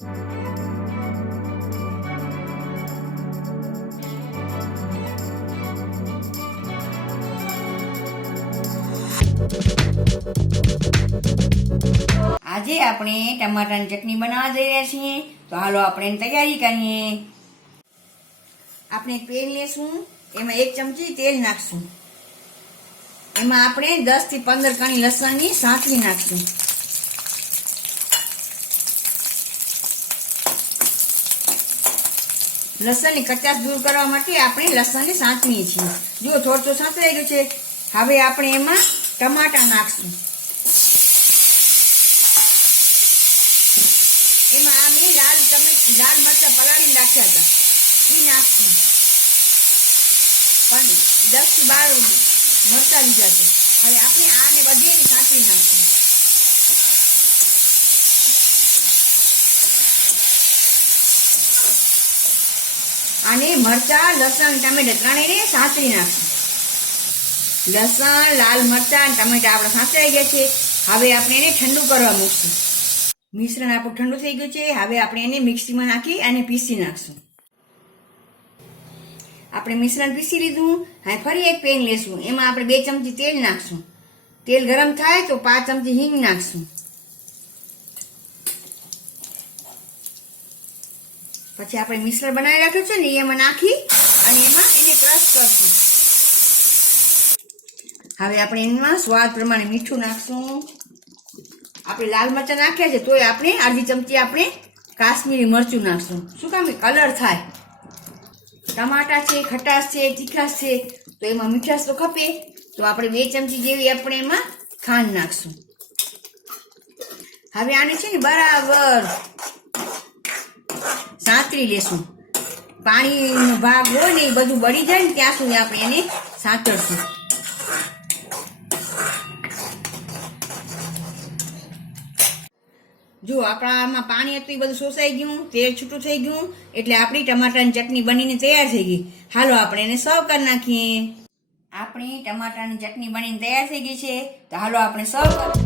આજે આપણે ટમાટાની ચટણી બનાવવા જઈ રહ્યા છીએ, તો હાલો આપણે એની તૈયારી કરીએ। આપણે એક પેન લેશું, એમાં 1 ચમચી તેલ નાખશું, એમાં આપણે 10 થી 15 કણી લસણની સાંતળી નાખશું। લસણની કચાશ દૂર કરવા માટે આપણે લસણને સાંતળીએ છીએ। જો થોડું સાંતળાઈ ગયું છે, હવે આપણે એમાં ટમાટા નાખશું। એમાં અમે લાલ મરચાં પલાળીને રાખ્યા હતા, એ નાખશું। પણ 10 થી 12 મરચાં લીધા છે। હવે આપણે આને બધીને સાંતળી નાખશું। આને મરચાં, લસણ, ટામેટા ત્રણેયને સાંતળી નાખશું। લસણ, લાલ મરચાં અને ટામેટા આપણા સાંતળાઈ ગયા છે। હવે આપણે એને ઠંડુ કરવા મૂકશું। મિશ્રણ આપણું ઠંડુ થઈ ગયું છે। હવે આપણે એને મિક્સીમાં નાખી અને પીસી નાખશું। આપણે મિશ્રણ પીસી લીધું। હવે ફરી એક પેન લેશું, એમાં આપણે 2 ચમચી તેલ નાખશું। તેલ ગરમ થાય તો 5 ચમચી હિંગ નાખશું। પછી આપણે મિશ્રણ બનાવી રાખ્યું છે ને, એમાં નાખી અને એમાં એને ક્રશ કરશું। હવે આપણે એમાં સ્વાદ પ્રમાણે મીઠું નાખશું। આપણે લાલ મરચાં નાખ્યા છે, તોય આપણે અડધી ચમચી આપણે કાશ્મીરી મરચું નાખશું। શું કામ? કલર થાય। ટમાટા છે, ખટાશ છે, તીખાશ છે, તો એમાં મીઠાશ તો ખપે, તો આપણે 2 ચમચી જેવી આપણે એમાં ખાંડ નાખશું। હવે આને છે ને બરાબર સાંતળી લેશું। પાણીનો ભાગ હોય ને એ બધું બળી જાય ને ત્યાં સુધી આપણે એને સાંતળશું। જો આપણામાં પાણી હતું એ બધું શોષાઈ ગયું, તેલ છૂટું થઈ ગયું, એટલે આપણી ટમાટાની ચટણી બનીને તૈયાર થઈ ગઈ। હાલો આપણે એને સર્વ કરી નાખીએ। આપણી ટમાટાની ચટણી બનીને તૈયાર થઈ ગઈ છે, તો હાલો આપણે સર્વ કરીએ।